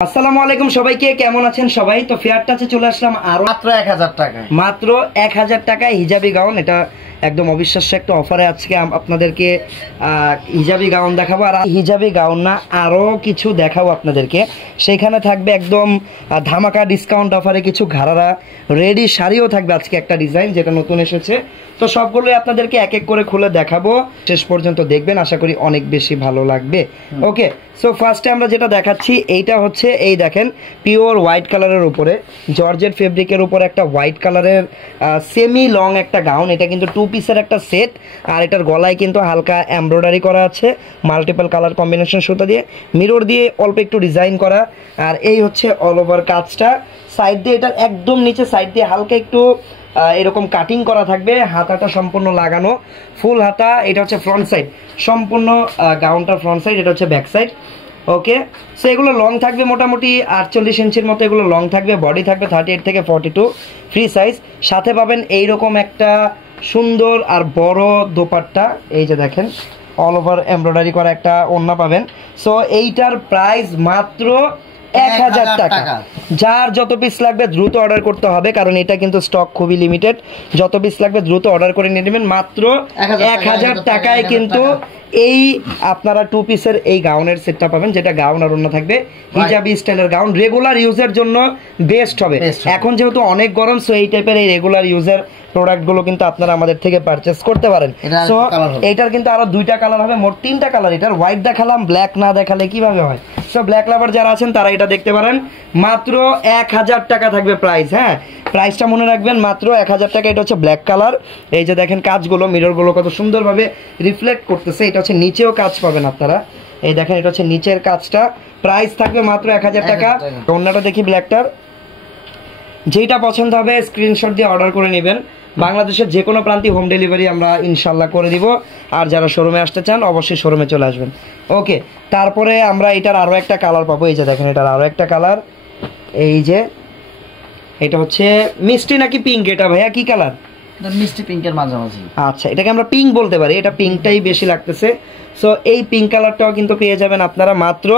আসসালামু আলাইকুম সবাইকে, কেমন আছেন সবাই? তো ফেয়ার টাচে চলে আসলাম আরো মাত্র 1000 টাকায়, মাত্র 1000 টাকায় হিজাবি গাউন। এটা একদম অবিশ্বাস্য একটা অফারে আজকে আপনাদেরকে হিজাবি গাউন দেখাবো। আর হিজাবি গাউন না, আরও কিছু দেখাবো আপনাদেরকে। সেইখানে থাকবে একদম ধামাকা ডিসকাউন্ট অফারে কিছু ঘাড়ারা রেডি শাড়িও থাকবে আজকে, একটা ডিজাইন যেটা নতুন এসেছে। তো সবগুলোই আপনাদেরকে এক এক করে খুলে দেখাবো, শেষ পর্যন্ত দেখবেন, আশা করি অনেক বেশি ভালো লাগবে। ওকে, সো ফার্স্টে আমরা যেটা দেখাচ্ছি এইটা হচ্ছে, এই দেখেন পিওর হোয়াইট কালারের উপরে জর্জেট ফেব্রিকের উপর একটা হোয়াইট কালারের সেমি লং একটা গাউন। এটা কিন্তু 2 পিসের একটা সেট, আর এটার গলায় কিন্তু হালকা এমব্রয়ডারি করা আছে মাল্টিপল কালার কম্বিনেশন সুতা দিয়ে, মিরর দিয়ে অল্প একটু ডিজাইন করা। আর এই হচ্ছে অল ওভার কাজটা। সাইড দিয়ে এটার একদম নিচে সাইড দিয়ে হালকা একটু এরকম কাটিং করা থাকবে, হাতাটা সম্পূর্ণ লাগানো ফুল হাতা। এটা হচ্ছে ফ্রন্ট সাইড, সম্পূর্ণ গাউনটার ফ্রন্ট সাইড, এটা হচ্ছে ব্যাক সাইড। ওকে, সো এগুলো লং থাকবে মোটামুটি 48 ইঞ্চির মতো এগুলো লং থাকবে। বডি থাকবে 38 থেকে 42 ফ্রি সাইজ। সাথে পাবেন এইরকম একটা সুন্দর আর বড় দোপাট্টা, এই যে দেখেন অল ওভার এমব্রয়ডারি করা একটা ওড়না পাবেন। সো এইটার প্রাইস মাত্র 1000 টাকা। যার যত পিস লাগবে দ্রুত অর্ডার করতে হবে, কারণ এটা কিন্তু স্টক খুবই লিমিটেড। যত পিস লাগবে দ্রুত অর্ডার করে নিয়ে নেবেন। মাত্র 1000 টাকায় কিন্তু এই আপনারা 2 পিসের এই গাউনের সেটটা পাবেন, যেটা গাউন আর ওড়না থাকবে হিজাবি স্টাইলের গাউন। রেগুলার ইউজের জন্য বেস্ট হবে। এখন যেহেতু অনেক গরম, সো এই টাইপের এই রেগুলার ইউজের প্রোডাক্টগুলো কিন্তু আপনারা আমাদের থেকে পারচেস করতে পারেন। সো এইটার কিন্তু আরো 2টা কালার হবে, মোট 3টা কালার। এটার হোয়াইট দেখালাম, ব্ল্যাক না দেখালে কিভাবে হয়? সো ব্ল্যাক লাভার যারা আছেন তারা এটা দেখতে পারেন। মাত্র 1000 টাকা থাকবে প্রাইস। হ্যাঁ, প্রাইসটা মনে রাখবেন, মাত্র 1000 টাকা। এটা হচ্ছে ব্ল্যাক কালার। এই যে দেখেন কাজগুলো, মিররগুলো কত সুন্দরভাবে রিফ্লেক্ট করতেছে। এটা হচ্ছে নিচেও কাজ পাবেন আপনারা, এই দেখেন এটা হচ্ছে নিচের কাজটা। প্রাইস থাকবে মাত্র 1000 টাকা। ওড়নাটা দেখি ব্ল্যাকটার, যেটা পছন্দ হবে স্ক্রিনশট দিয়ে অর্ডার করে নেবেন। বাংলাদেশের যে কোনো প্রান্তে হোম ডেলিভারি আমরা ইনশাল্লাহ করে দিব। আর যারা শোরুমে আসতে চান অবশ্যই শোরুমে চলে আসবেন। ওকে, তারপরে আমরা এটার আরও একটা কালার পাবো। এই যে দেখেন এটার আরও একটা কালার, এই যে এটা হচ্ছে মিষ্টি নাকি পিঙ্ক? এটা ভাইয়া কি কালার? মিষ্টি পিঙ্কের মাঝামাঝি। আচ্ছা, এটাকে আমরা পিঙ্ক বলতে পারি, এটা পিঙ্কটাই বেশি লাগতেছে। সো এই পিঙ্ক কালারটাও কিন্তু পেয়ে যাবেন আপনারা মাত্র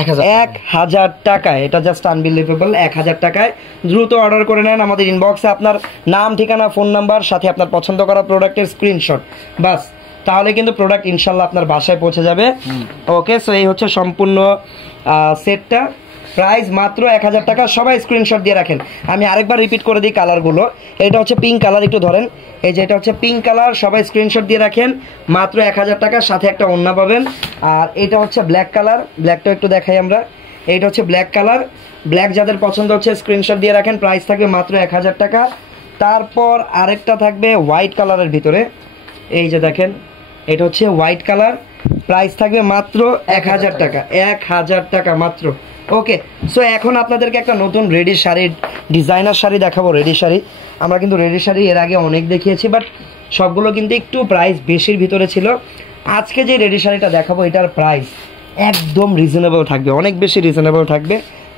1000 টাকায়। এটা জাস্ট আনবিলিভেবল। 1000 টাকায় দ্রুত অর্ডার করে নেন। আমাদের ইনবক্সে আপনার নাম, ঠিকানা, ফোন নাম্বার, সাথে আপনার পছন্দ করা প্রোডাক্টের স্ক্রিনশট, বাস, তাহলে কিন্তু প্রোডাক্ট ইনশাল্লাহ আপনার বাসায় পৌঁছে যাবে। ওকে, সো এই হচ্ছে সম্পূর্ণ সেটটা। প্রাইস মাত্র 1000 টাকা। সবাই স্ক্রিনশট দিয়ে রাখেন। আমি আরেকবার রিপিট করে দিই কালারগুলো। এটা হচ্ছে পিঙ্ক কালার, একটু ধরেন, এই যে এটা হচ্ছে পিঙ্ক কালার। সবাই স্ক্রিনশট দিয়ে রাখেন। মাত্র 1000 টাকা, সাথে একটা ওড়না পাবেন। আর এটা হচ্ছে ব্ল্যাক কালার, ব্ল্যাকটা একটু দেখাই আমরা। এইটা হচ্ছে ব্ল্যাক কালার। ব্ল্যাক যাদের পছন্দ হচ্ছে স্ক্রিনশট দিয়ে রাখেন। প্রাইস থাকবে মাত্র 1000 টাকা। তারপর আরেকটা থাকবে হোয়াইট কালারের ভিতরে, এই যে দেখেন এটা হচ্ছে হোয়াইট কালার। প্রাইস থাকবে মাত্র 1000 টাকা। 1000 টাকা মাত্র। ওকে, সো এখন আপনাদেরকে একটা নতুন রেডি শাড়ির ডিজাইনার শাড়ি দেখাবো। রেডি শাড়ি আমরা কিন্তু রেডি শাড়ি এর আগে অনেক দেখিয়েছি, বাট সবগুলো কিন্তু একটু প্রাইস বেশির ভিতরে ছিল। আজকে যে রেডি শাড়িটা দেখাবো এটার প্রাইস একদম রিজনেবল থাকবে, অনেক বেশি রিজনেবল থাকবে।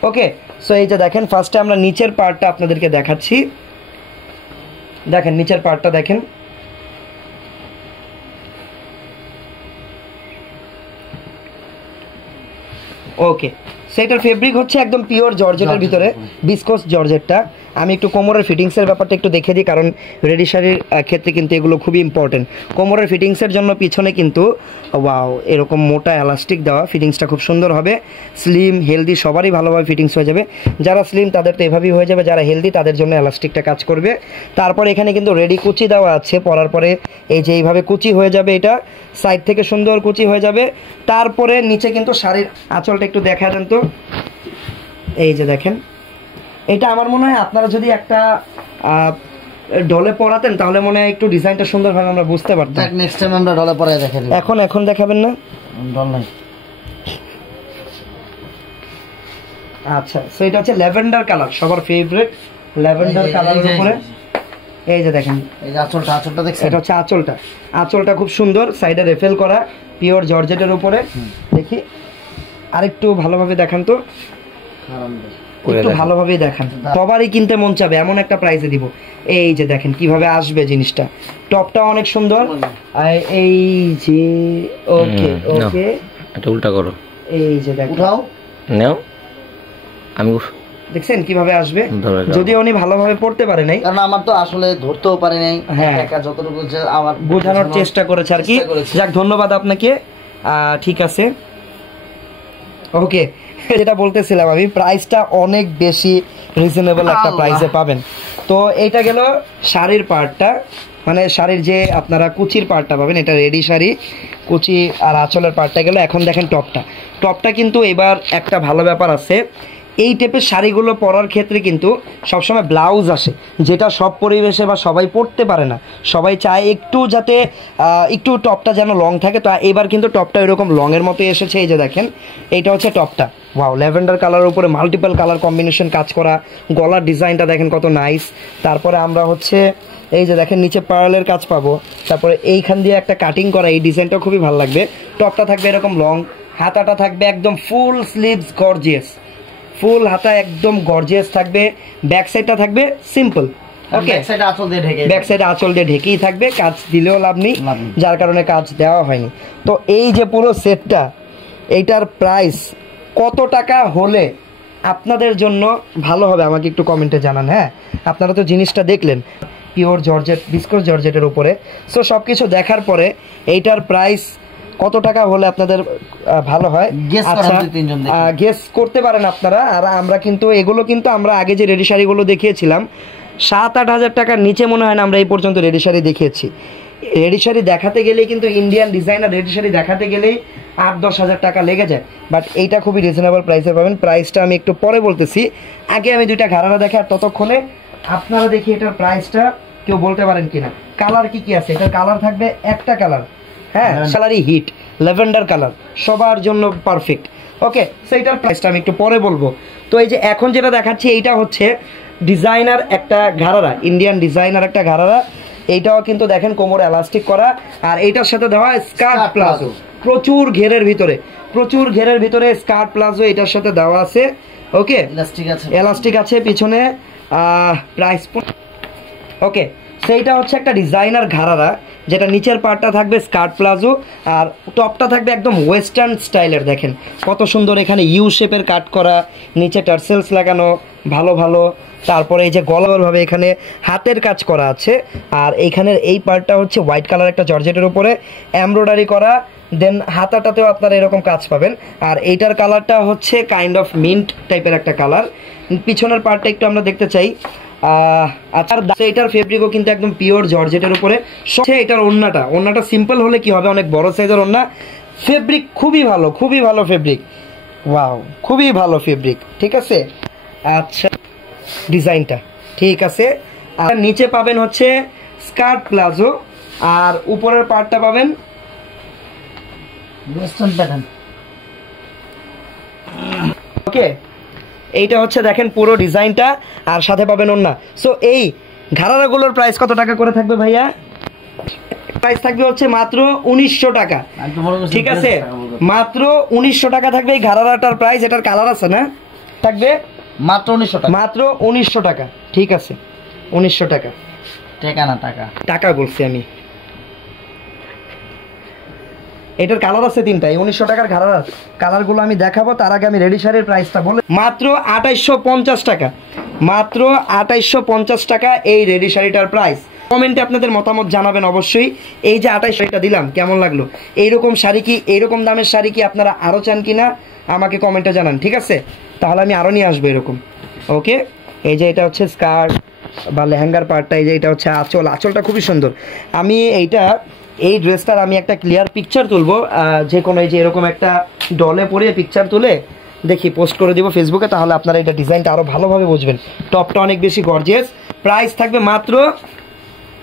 ওকে, সো এই যে দেখেন ফার্স্টে আমরা নিচের পার্টটা আপনাদেরকে দেখাচ্ছি। দেখেন নিচের পার্টটা দেখেন, ওকে, সেটার ফেব্রিক হচ্ছে একদম পিওর জর্জেটের ভিতরে, বিস্কস জর্জেটটা। আমি একটু কোমরের ফিটিংসের ব্যাপারটা একটু দেখে দিই, কারণ রেডি শাড়ির ক্ষেত্রে কিন্তু এগুলো খুবই ইম্পর্টেন্ট। কোমরের ফিটিংসের জন্য পিছনে কিন্তু ওয়াও এরকম মোটা এলাস্টিক দেওয়া, ফিটিংসটা খুব সুন্দর হবে। স্লিম হেলদি সবারই ভালোভাবে ফিটিংস হয়ে যাবে। যারা স্লিম তাদের তো এভাবেই হয়ে যাবে, যারা হেলদি তাদের জন্য এলাস্টিকটা কাজ করবে। তারপর এখানে কিন্তু রেডি কুচি দেওয়া আছে, পরার পরে এই যে এইভাবে কুচি হয়ে যাবে, এটা সাইড থেকে সুন্দর কুচি হয়ে যাবে। তারপরে নিচে কিন্তু শাড়ির আঁচলটা একটু দেখা দেন তো, এই যে দেখেন এটা আমার মনে হয় আপনারা যদি একটা ডলে পরাতেন তাহলে মনে হয় একটু ডিজাইনটা সুন্দরভাবে আমরা বুঝতে পারতাম। নেক্সট টাইম আমরা ডলে পরাই দেখাই দেব। এখন দেখাবেন না? ডল নাই। আচ্ছা, সো এটা হচ্ছে ল্যাভেন্ডার কালার, সবার ফেভারিট ল্যাভেন্ডার কালারের উপরে। এই যে দেখেন এই যে আঁচলটা দেখছেন, এটা হচ্ছে আঁচলটা খুব সুন্দর, সাইডে রেফেল করা পিওর জর্জেটের উপরে। দেখি আরেকটু ভালোভাবে দেখান তো, একটু ভালোভাবেই দেখান, সবারই কিনতে মন চাবে এমন একটা প্রাইসে দিব। এই যে দেখেন কিভাবে আসবে জিনিসটা, টপটা অনেক সুন্দর। এই যে ওকে ওকে, এটা উল্টা করো, এই যে দেখো, উঠাও, নাও, আমি দেখছেন কিভাবে আসবে, ধরে যাবো। যদিও উনি ভালোভাবে পড়তে পারে নাই, কারণ আমার তো আসলে ধরতেও পারি নাই, হ্যাঁ। একা যতটুকু যে আমার বোঝানোর চেষ্টা করেছে আর কি। চেষ্টা করেছি। যাক, ধন্যবাদ আপনাকে। ঠিক আছে, ওকে। যেটা বলতেছিলাম আমি, প্রাইসটা অনেক বেশি রিজনেবল একটা আল্লাহ। প্রাইসে পাবেন। তো এইটা গেল শাড়ির পার্টটা, মানে শাড়ির যে আপনারা কুচির পার্টটা পাবেন, এটা রেডি শাড়ি কুচি আর আঁচলের পার্টটা গেল। এখন দেখেন টপটা। টপটা কিন্তু এবার একটা ভালো ব্যাপার আছে, এই টাইপের শাড়িগুলো পরার ক্ষেত্রে কিন্তু সবসময় ব্লাউজ আসে, যেটা সব পরিবেশে বা সবাই পরতে পারে না। সবাই চায় একটু যাতে একটু টপটা যেন লং থাকে। তো এবার কিন্তু টপটা এরকম লংয়ের মতো এসেছে। এই যে দেখেন, এইটা হচ্ছে টপটা। ওয়াও, ল্যাভেন্ডার কালারের উপরে মাল্টিপল কালার কম্বিনেশন কাজ করা, গলার ডিজাইনটা দেখেন কত নাইস। তারপরে আমরা হচ্ছে এই যে দেখেন নিচে পার্লের কাজ পাবো, তারপরে এইখান দিয়ে একটা কাটিং করা, এই ডিজাইনটা খুবই ভালো লাগবে। টপটা থাকবে এরকম লং, হাতাটা থাকবে একদম ফুল স্লিভস গর্জিয়াস, ফুল হাতা একদম গর্জিয়াস থাকবে। ব্যাক সাইডটা থাকবে সিম্পল, ওকে। ব্যাক সাইডে আঁচল দিয়ে ঢেকে, ব্যাক সাইডে আঁচল দিয়ে ঢেকেই থাকবে, কাজ দিলেও লাভ নেই, লাভ নেই। যার কারণে কাজ দেওয়া হয়নি। তো এই যে পুরো সেটটা, এইটার প্রাইস কত টাকা হলে আপনাদের জন্য ভালো হবে আমাকে একটু কমেন্টে জানান। হ্যাঁ, আপনারা তো জিনিসটা দেখলেন পিওর জর্জেট, বিস্কোস জর্জেটের উপরে। সো সব কিছু দেখার পরে এইটার প্রাইস কত টাকা হলে আপনাদের ভালো হয় Guess করেন দুই তিনজন দেখি। গেস করতে পারেন আপনারা। আর আমরা কিন্তু এগুলো কিন্তু আমরা আগে যে রেডি শাড়িগুলো দেখিয়েছিলাম 7-8 হাজার টাকার নিচে মনে হয় না আমরা এই পর্যন্ত রেডি শাড়ি দেখিয়েছি। রেডি শাড়ি দেখাতে গেলেই কিন্তু ইন্ডিয়ান ডিজাইনার রেডি শাড়ি দেখাতে গেলেই 8-10 হাজার টাকা লেগে যায়। বাট এইটা খুবই রিজনেবল প্রাইসে পাবেন। প্রাইসটা আমি একটু পরে বলতেছি, আগে আমি দুইটা ঘাড়ারা দেখে আর ততক্ষণে আপনারা দেখি এটার প্রাইসটা কেউ বলতে পারেন কিনা। কালার কি কি আছে? এটার কালার থাকবে একটা কালার, হ্যাঁ, কালারই হিট, ল্যাভেন্ডার কালার, সবার জন্য পারফেক্ট, ওকে। সেইটার প্রাইসটা আমি একটু পরে বলবো। তো এই যে এখন যেটা দেখাচ্ছি এইটা হচ্ছে ডিজাইনার একটা ঘাড়ারা, ইন্ডিয়ান ডিজাইনার একটা ঘাড়ারা। এইটাও কিন্তু দেখেন কোমর এলাস্টিক করা, আর এইটার সাথে দেওয়া স্কার্ট প্লাজো, প্রচুর ঘেরের ভিতরে, প্রচুর ঘেরের ভিতরে স্কার্ট প্লাজো এটার সাথে দেওয়া আছে, ওকে। ইলাস্টিক আছে, এলাস্টিক আছে পিছনে। প্রাইস, ওকে। সেইটা হচ্ছে একটা ডিজাইনার ঘাড়ারা, যেটা নিচের পার্টটা থাকবে স্কার্ট প্লাজো আর টপটা থাকবে একদম ওয়েস্টার্ন স্টাইলের। দেখেন কত সুন্দর, এখানে ইউ শেপের কাট করা, নিচে টার্সেলস লাগানো ভালো ভালো। তারপরে এই যে গলাভাবে এখানে হাতের কাজ করা আছে, আর এইখানের এই পার্টটা হচ্ছে হোয়াইট কালার একটা জর্জেটের উপরে এমব্রয়ডারি করা। দেন হাতাটাতেও আপনারা এরকম কাজ পাবেন। আর এইটার কালারটা হচ্ছে কাইন্ড অফ মিন্ট টাইপের একটা কালার। পিছনের পার্টটা একটু আমরা দেখতে চাই। আচ্ছা, এটার ফেব্রিকও কিন্তু একদম পিওর জর্জেটের উপরে। এটার ওড়নাটা সিম্পল হলে কি হবে, অনেক বড় সাইজের ওড়না। ফেব্রিক খুবই ভালো, খুবই ভালো ফেব্রিক, ওয়াও, খুবই ভালো ফেব্রিক, ঠিক আছে। আচ্ছা, ডিজাইনটা ঠিক আছে। আর নিচে পাবেন হচ্ছে স্কার্ট প্লাজো, আর উপরের পার্টটা পাবেন ওয়েস্টার্ন প্যাটার্ন, ওকে। এইটা হচ্ছে দেখেন পুরো ডিজাইনটা, আর সাথে পাবেন ওড়না। সো এই ঘাড়ারাগুলোর প্রাইস কত টাকা করে থাকবে ভাইয়া? প্রাইস থাকবে হচ্ছে মাত্র 1900 টাকা, ঠিক আছে। মাত্র 1900 টাকা থাকবে এই ঘাড়ারাটার প্রাইস। এটার কালার আছে না, থাকবে মাত্র 1900 টাকা, মাত্র 1900 টাকা, ঠিক আছে। 1900 টাকা, টাকা না টাকা, টাকা বলছি আমি। এটার কালার আছে তিনটা, এই 1900 টাকার ঘাড়ার কালারগুলো আমি দেখাবো। তার আগে আমি রেডি শাড়ির প্রাইসটা বলে, মাত্র 2850 টাকা, মাত্র 2850 টাকা এই রেডি শাড়িটার প্রাইস। কমেন্টে আপনাদের মতামত জানাবেন অবশ্যই। এই যে 28 শাড়িটা দিলাম কেমন লাগলো? এইরকম শাড়ি কি, এইরকম দামের শাড়ি কি আপনারা আরও চান কিনা আমাকে কমেন্টে জানান, ঠিক আছে। তাহলে আমি আরও নিয়ে আসবো এরকম, ওকে। এই যে এটা হচ্ছে স্কার্ট বা লেহেঙ্গার পার্টটা, এই যে এটা হচ্ছে আঁচল, আঁচলটা খুবই সুন্দর। আমি এই ড্রেসটার আমি একটা ক্লিয়ার পিকচার তুলবো, যে কোনো এই যে এরকম একটা ডলে পরিয়ে পিকচার তুলে দেখি পোস্ট করে দিব ফেসবুকে, তাহলে আপনারা এটা ডিজাইনটা আরও ভালোভাবে বুঝবেন। টপটা অনেক বেশি গর্জিয়াস। প্রাইস থাকবে মাত্র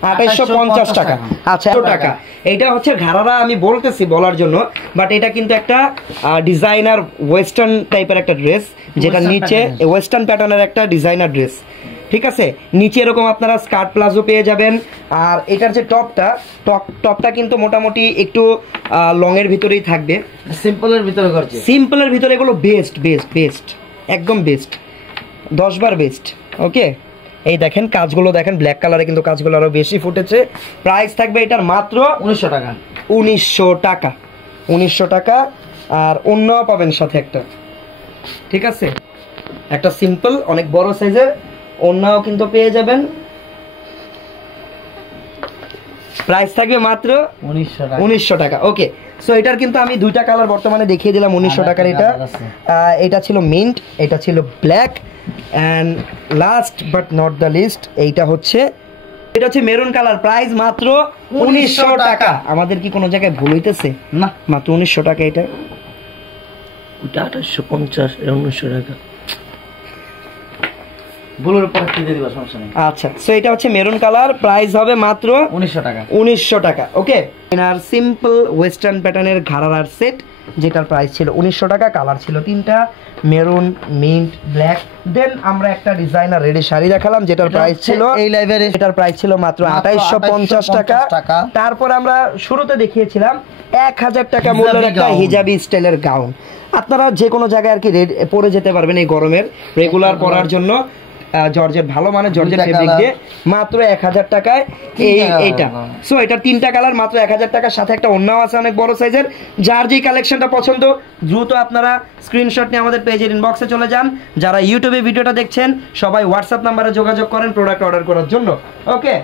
2850 টাকা। আচ্ছা, টাকা। এটা হচ্ছে ঘাড়ারা আমি বলতেছি বলার জন্য, বাট এটা কিন্তু একটা ডিজাইনার ওয়েস্টার্ন টাইপের একটা ড্রেস, যেটা নিচে ওয়েস্টার্ন প্যাটার্নের একটা ডিজাইনার ড্রেস, ঠিক আছে। নিচে এরকম আপনারা স্কার্ট প্লাজো পেয়ে যাবেন। আর এটার যে টপটা কিন্তু মোটামুটি একটু লংয়ের ভিতরেই থাকবে, সিম্পলের ভিতরে করছে, সিম্পলের ভিতরে এগুলো বেস্ট বেস্ট বেস্ট, একদম বেস্ট, 10 বার বেস্ট, ওকে। এই দেখেন কাজগুলো দেখেন, ব্ল্যাক কালারে কিন্তু কাজগুলো আরো বেশি ফুটেছে। প্রাইস থাকবে এটার মাত্র 1900 টাকা, 1900 টাকা, 1900 টাকা। আর অন্যও পাবেন সাথে একটা, ঠিক আছে। একটা সিম্পল অনেক বড় সাইজের ওড়নাও কিন্তু পেয়ে যাবেন। প্রাইস থাকবে মাত্র 1900 টাকা। ওকে, সো এটার কিন্তু আমি দুইটা কালার বর্তমানে দেখিয়ে দিলাম 1900 টাকার। এটা ছিল মিন্ট, এটা ছিল black, and last but not the least এটা হচ্ছে মেরুন কালার। প্রাইস মাত্র 1900 টাকা। আমাদের কি কোনো জায়গায় ভুল হইতেছে? না, মাত্র 1900 টাকা। এটা ওটা 2850, 1900 টাকা। ব্লুর উপর কি দিয়ে দিবা, সমস্যা নেই। আচ্ছা, সো এটা হচ্ছে মেরুন কালার, প্রাইস হবে মাত্র 1900 টাকা। 1900 টাকা। ওকে, আর সিম্পল ওয়েস্টার্ন প্যাটার্নের ঘাড়ার সেট, যেটার প্রাইস ছিল 1900 টাকা। কালার ছিল তিনটা, মেরুন, মিন্ট, ব্ল্যাক। দেন আমরা একটা ডিজাইনার রেডি শাড়ি দেখালাম, যেটার প্রাইস ছিল এই লাইভের এটার প্রাইস ছিল মাত্র 2850 টাকা। তারপর আমরা শুরুতে দেখিয়েছিলাম 1000 টাকা মূল্যের একটা হিজাবি স্টাইলের গাউন। আপনারা যে কোনো জায়গায় আর কি পরে যেতে পারবেন এই গরমের, রেগুলার পরার জন্য। জর্জেট, ভালো মানে জর্জেট ফেব্রিক দিয়ে মাত্র 1000 টাকায় এইটা। সো এটার তিনটা কালার মাত্র 1000 টাকার সাথে একটা ওড়নাও আছে অনেক বড় সাইজের। যার যেই কালেকশনটা পছন্দ দ্রুত আপনারা স্ক্রিনশট নিয়ে আমাদের পেজের ইনবক্সে চলে যান। যারা ইউটিউবে ভিডিওটা দেখছেন সবাই হোয়াটসঅ্যাপ নাম্বারে যোগাযোগ করেন প্রোডাক্ট অর্ডার করার জন্য। ওকে,